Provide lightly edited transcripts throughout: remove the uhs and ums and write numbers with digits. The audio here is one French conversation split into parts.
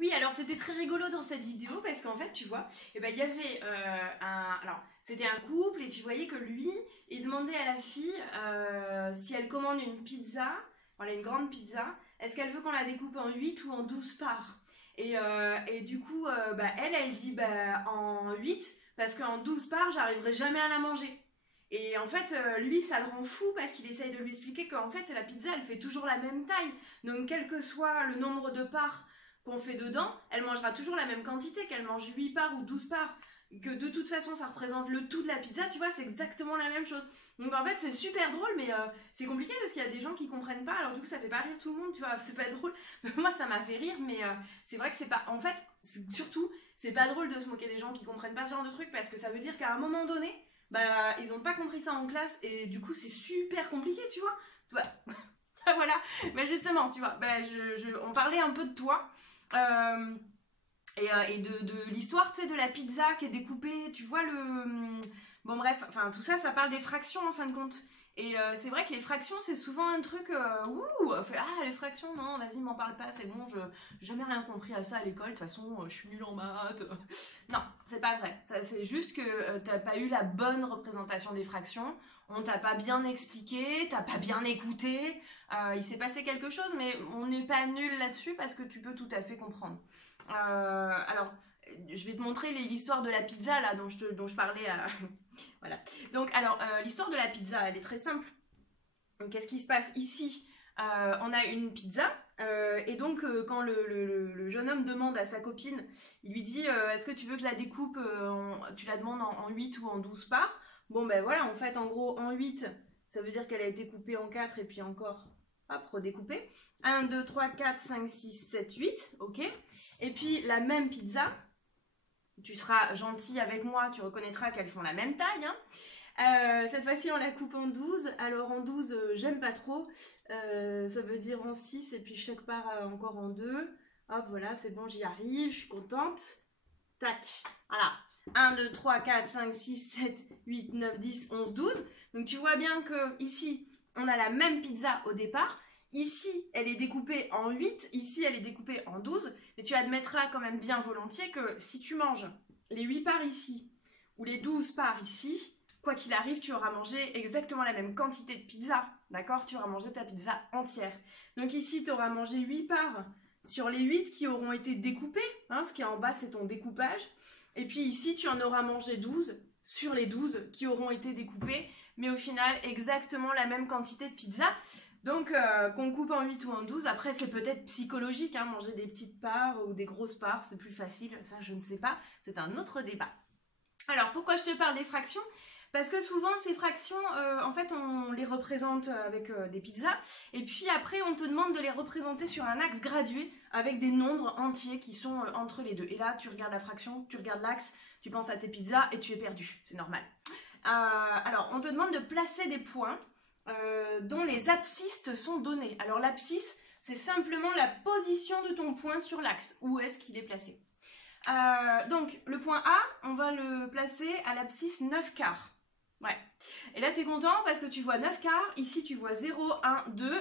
Oui, alors c'était très rigolo dans cette vidéo parce qu'en fait, tu vois, eh ben, il y avait Alors, c'était un couple et tu voyais que lui, il demandait à la fille si elle commande une pizza, voilà, une grande pizza, est-ce qu'elle veut qu'on la découpe en 8 ou en 12 parts? Et du coup, elle dit en 8 parce qu'en 12 parts, j'arriverai jamais à la manger. Et en fait, lui, ça le rend fou parce qu'il essaye de lui expliquer qu'en fait, la pizza, elle fait toujours la même taille. Donc, quel que soit le nombre de parts qu'on fait dedans, elle mangera toujours la même quantité, qu'elle mange 8 parts ou 12 parts. Que de toute façon, ça représente le tout de la pizza, tu vois, c'est exactement la même chose. Donc en fait, c'est super drôle, mais c'est compliqué parce qu'il y a des gens qui comprennent pas, alors du coup, ça fait pas rire tout le monde, tu vois, c'est pas drôle. Moi, ça m'a fait rire, mais c'est vrai que c'est pas. En fait, surtout, c'est pas drôle de se moquer des gens qui comprennent pas ce genre de truc parce que ça veut dire qu'à un moment donné, ils ont pas compris ça en classe et du coup, c'est super compliqué, tu vois. Voilà, mais justement, tu vois, on parlait un peu de toi. Et de l'histoire, tu sais, de la pizza qui est découpée, tu vois bon bref, enfin tout ça, ça parle des fractions en fin de compte. Et c'est vrai que les fractions, c'est souvent un truc, les fractions, non, vas-y, m'en parle pas, c'est bon, j'ai jamais rien compris à ça à l'école, de toute façon, je suis nulle en maths. Non, c'est pas vrai, c'est juste que t'as pas eu la bonne représentation des fractions, on t'a pas bien expliqué, t'as pas bien écouté, il s'est passé quelque chose, mais on n'est pas nul là-dessus parce que tu peux tout à fait comprendre. Alors, je vais te montrer l'histoire de la pizza là dont je parlais. Voilà. Donc, alors, l'histoire de la pizza, elle est très simple. Qu'est-ce qui se passe ici? On a une pizza. Et donc, quand le jeune homme demande à sa copine, il lui dit est-ce que tu veux que je la découpe tu la demandes en 8 ou en 12 parts? Bon, ben voilà, en fait, en gros, en 8, ça veut dire qu'elle a été coupée en 4 et puis encore, hop, redécoupée. 1, 2, 3, 4, 5, 6, 7, 8, ok. Et puis, la même pizza, tu seras gentil avec moi, tu reconnaîtras qu'elles font la même taille, hein. Cette fois-ci, on la coupe en 12. Alors, en 12, j'aime pas trop. Ça veut dire en 6 et puis chaque part encore en 2. Hop, voilà, c'est bon, j'y arrive, je suis contente. Tac, voilà. 1, 2, 3, 4, 5, 6, 7, 8, 9, 10, 11, 12. Donc, tu vois bien que ici, on a la même pizza au départ. Ici, elle est découpée en 8. Ici, elle est découpée en 12. Mais tu admettras quand même bien volontiers que si tu manges les 8 parts ici ou les 12 parts ici, quoi qu'il arrive, tu auras mangé exactement la même quantité de pizza. D'accord? Tu auras mangé ta pizza entière. Donc ici, tu auras mangé 8 parts sur les 8 qui auront été découpées. Hein, ce qui est en bas, c'est ton découpage. Et puis ici, tu en auras mangé 12 sur les 12 qui auront été découpées. Mais au final, exactement la même quantité de pizza. Donc, qu'on coupe en 8 ou en 12, après c'est peut-être psychologique, hein, manger des petites parts ou des grosses parts, c'est plus facile, ça je ne sais pas, c'est un autre débat. Alors, pourquoi je te parle des fractions? Parce que souvent, ces fractions, en fait, on les représente avec des pizzas, et puis après, on te demande de les représenter sur un axe gradué avec des nombres entiers qui sont entre les deux. Et là, tu regardes la fraction, tu regardes l'axe, tu penses à tes pizzas et tu es perdu, c'est normal. Alors, on te demande de placer des points dont les abscisses te sont donnés. Alors l'abscisse, c'est simplement la position de ton point sur l'axe. Où est-ce qu'il est placé? Donc le point A, on va le placer à l'abscisse 9 quarts. Ouais. Et là, tu es content parce que tu vois 9 quarts. Ici, tu vois 0, 1, 2.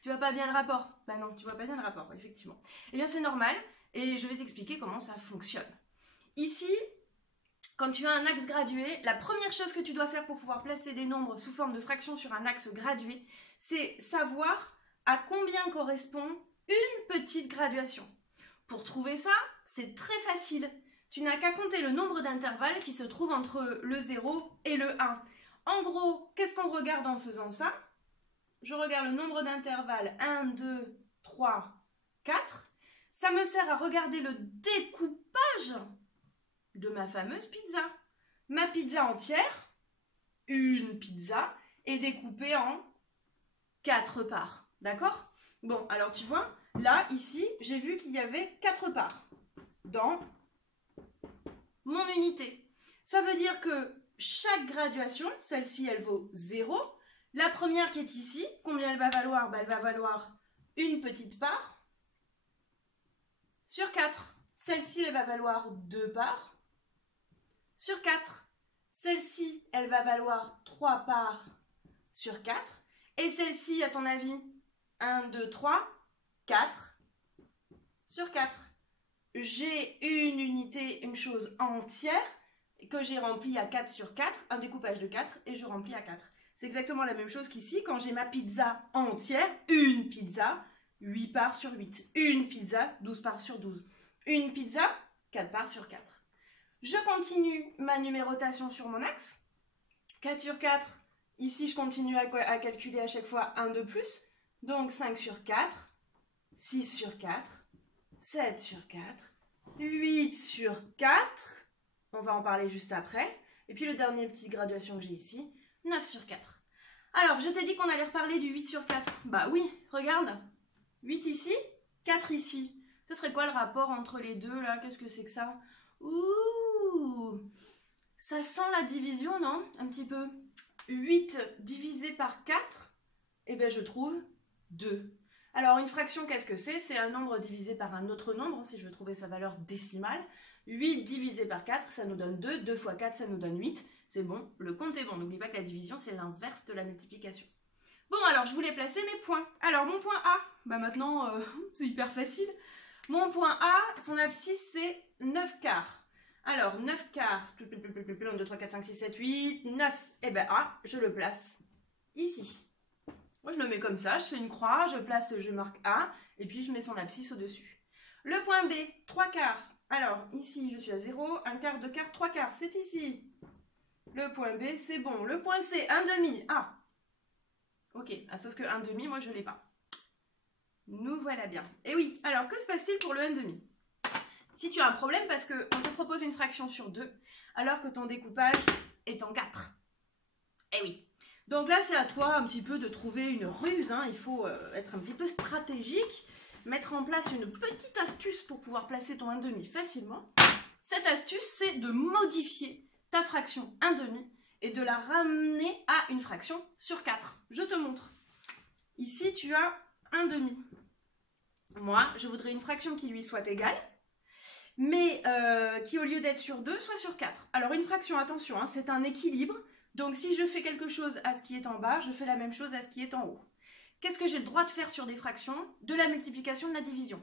Tu vois pas bien le rapport. Bah non, tu vois pas bien le rapport, effectivement. Eh bien, c'est normal. Et je vais t'expliquer comment ça fonctionne. Ici, quand tu as un axe gradué, la première chose que tu dois faire pour pouvoir placer des nombres sous forme de fractions sur un axe gradué, c'est savoir à combien correspond une petite graduation. Pour trouver ça, c'est très facile. Tu n'as qu'à compter le nombre d'intervalles qui se trouvent entre le 0 et le 1. En gros, qu'est-ce qu'on regarde en faisant ça? Je regarde le nombre d'intervalles 1, 2, 3, 4. Ça me sert à regarder le découpage de ma fameuse pizza. Ma pizza entière, une pizza, est découpée en 4 parts. D'accord? Bon, alors tu vois, là, ici, j'ai vu qu'il y avait 4 parts dans mon unité. Ça veut dire que chaque graduation, celle-ci, elle vaut 0. La première qui est ici, combien elle va valoir? Elle va valoir une petite part sur 4. Celle-ci, elle va valoir 2 parts sur 4. Celle-ci, elle va valoir 3 parts sur 4. Et celle-ci, à ton avis, 1, 2, 3, 4 sur 4. J'ai une unité, une chose entière que j'ai remplie à 4 sur 4, un découpage de 4 et je remplis à 4. C'est exactement la même chose qu'ici, quand j'ai ma pizza entière, une pizza, 8 parts sur 8. Une pizza, 12 parts sur 12. Une pizza, 4 parts sur 4. Je continue ma numérotation sur mon axe. 4 sur 4, ici je continue à calculer à chaque fois 1 de plus. Donc 5 sur 4, 6 sur 4, 7 sur 4, 8 sur 4. On va en parler juste après. Et puis le dernier petit graduation que j'ai ici, 9 sur 4. Alors, je t'ai dit qu'on allait reparler du 8 sur 4. Bah oui, regarde. 8 ici, 4 ici. Ce serait quoi le rapport entre les deux là? Qu'est-ce que c'est que ça? Ouh, ça sent la division, non? Un petit peu. 8 divisé par 4, eh bien je trouve 2. Alors une fraction, qu'est-ce que c'est? C'est un nombre divisé par un autre nombre, si je veux trouver sa valeur décimale. 8 divisé par 4, ça nous donne 2. 2 fois 4, ça nous donne 8. C'est bon, le compte est bon. N'oublie pas que la division, c'est l'inverse de la multiplication. Bon, alors je voulais placer mes points. Alors mon point A, bah maintenant, c'est hyper facile. Mon point A, son abscisse, c'est 9 quarts. Alors, 9 quarts, 1, 2, 3, 4, 5, 6, 7, 8, 9. Eh bien, A, je le place ici. Moi, je le mets comme ça, je fais une croix, je marque A, et puis je mets son abscisse au-dessus. Le point B, 3 quarts. Alors, ici, je suis à 0, 1 quart, 2 quarts, 3 quarts, c'est ici. Le point B, c'est bon. Le point C, 1 demi. Ah, ok, sauf que 1 demi, moi, je ne l'ai pas. Nous voilà bien. Et oui, alors, que se passe-t-il pour le 1 demi? Si tu as un problème parce qu'on te propose une fraction sur 2, alors que ton découpage est en 4. Eh oui. Donc là, c'est à toi un petit peu de trouver une ruse. Hein. Il faut être un petit peu stratégique, mettre en place une petite astuce pour pouvoir placer ton 1 demi facilement. Cette astuce, c'est de modifier ta fraction 1 demi et de la ramener à une fraction sur 4. Je te montre. Ici, tu as 1 demi. Moi, je voudrais une fraction qui lui soit égale, mais qui au lieu d'être sur 2, soit sur 4. Alors une fraction, attention, hein, c'est un équilibre, donc si je fais quelque chose à ce qui est en bas, je fais la même chose à ce qui est en haut. Qu'est-ce que j'ai le droit de faire sur des fractions? De la multiplication, de la division.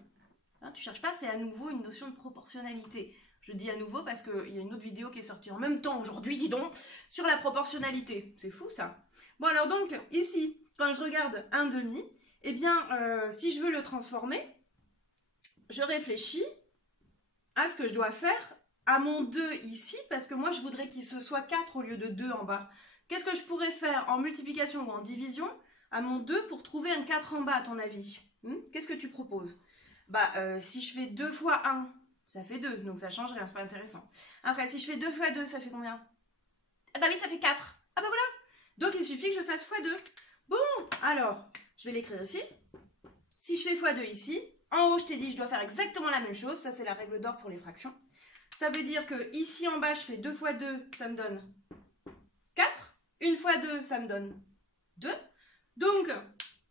Hein, tu cherches pas, c'est à nouveau une notion de proportionnalité. Je dis à nouveau parce qu'il y a une autre vidéo qui est sortie en même temps aujourd'hui, dis donc, sur la proportionnalité. C'est fou ça. Bon alors donc, ici, quand je regarde 1 demi, eh bien, si je veux le transformer, je réfléchis à ce que je dois faire à mon 2 ici, parce que moi je voudrais qu'il se soit 4 au lieu de 2 en bas. Qu'est-ce que je pourrais faire en multiplication ou en division à mon 2 pour trouver un 4 en bas à ton avis? Qu'est-ce que tu proposes? Bah si je fais 2 fois 1, ça fait 2, donc ça change rien, c'est pas intéressant. Après si je fais 2 fois 2, ça fait combien? Ah bah oui, ça fait 4. Ah bah voilà. Donc il suffit que je fasse x2. Bon, alors, je vais l'écrire ici. Si je fais x2 ici, en haut, je t'ai dit, je dois faire exactement la même chose. Ça, c'est la règle d'or pour les fractions. Ça veut dire que ici, en bas, je fais 2 fois 2, ça me donne 4. 1 fois 2, ça me donne 2. Donc,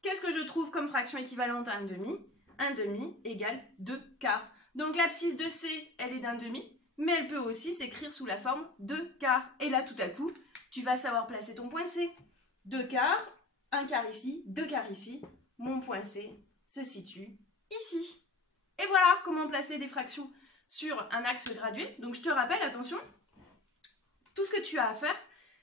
qu'est-ce que je trouve comme fraction équivalente à 1 demi? 1 demi égale 2 quarts. Donc, l'abscisse de C, elle est d'1 demi, mais elle peut aussi s'écrire sous la forme 2 quarts. Et là, tout à coup, tu vas savoir placer ton point C. 2 quarts, 1 quart ici, 2 quarts ici. Mon point C se situe ici. Et voilà comment placer des fractions sur un axe gradué. Donc je te rappelle, attention, tout ce que tu as à faire,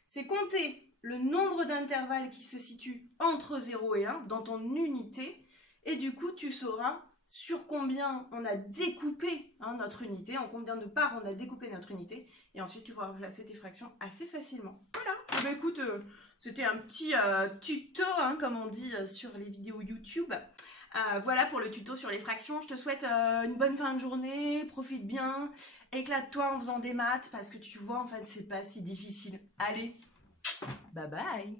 c'est compter le nombre d'intervalles qui se situent entre 0 et 1 dans ton unité. Et du coup, tu sauras sur combien on a découpé notre unité, en combien de parts on a découpé notre unité. Et ensuite, tu pourras placer tes fractions assez facilement. Voilà. Eh bien, écoute, c'était un petit tuto, comme on dit sur les vidéos YouTube. Voilà pour le tuto sur les fractions. Je te souhaite une bonne fin de journée, profite bien, éclate-toi en faisant des maths parce que tu vois, en fait, c'est pas si difficile. Allez, bye bye!